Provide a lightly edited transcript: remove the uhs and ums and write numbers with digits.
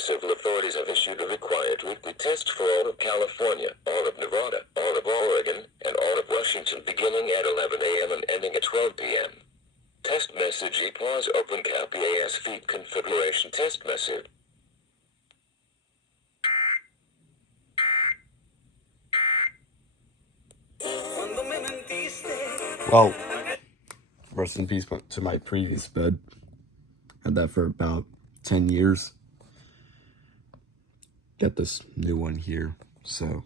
civil authorities have issued a required weekly test for all of California, all of Nevada, all of Oregon, and all of Washington beginning at 11 a.m. and ending at 12 p.m. Test message EAS open cap EAS feed configuration test message. Well, rest in peace to my previous bed. Had that for about 10 years. Got this new one here, so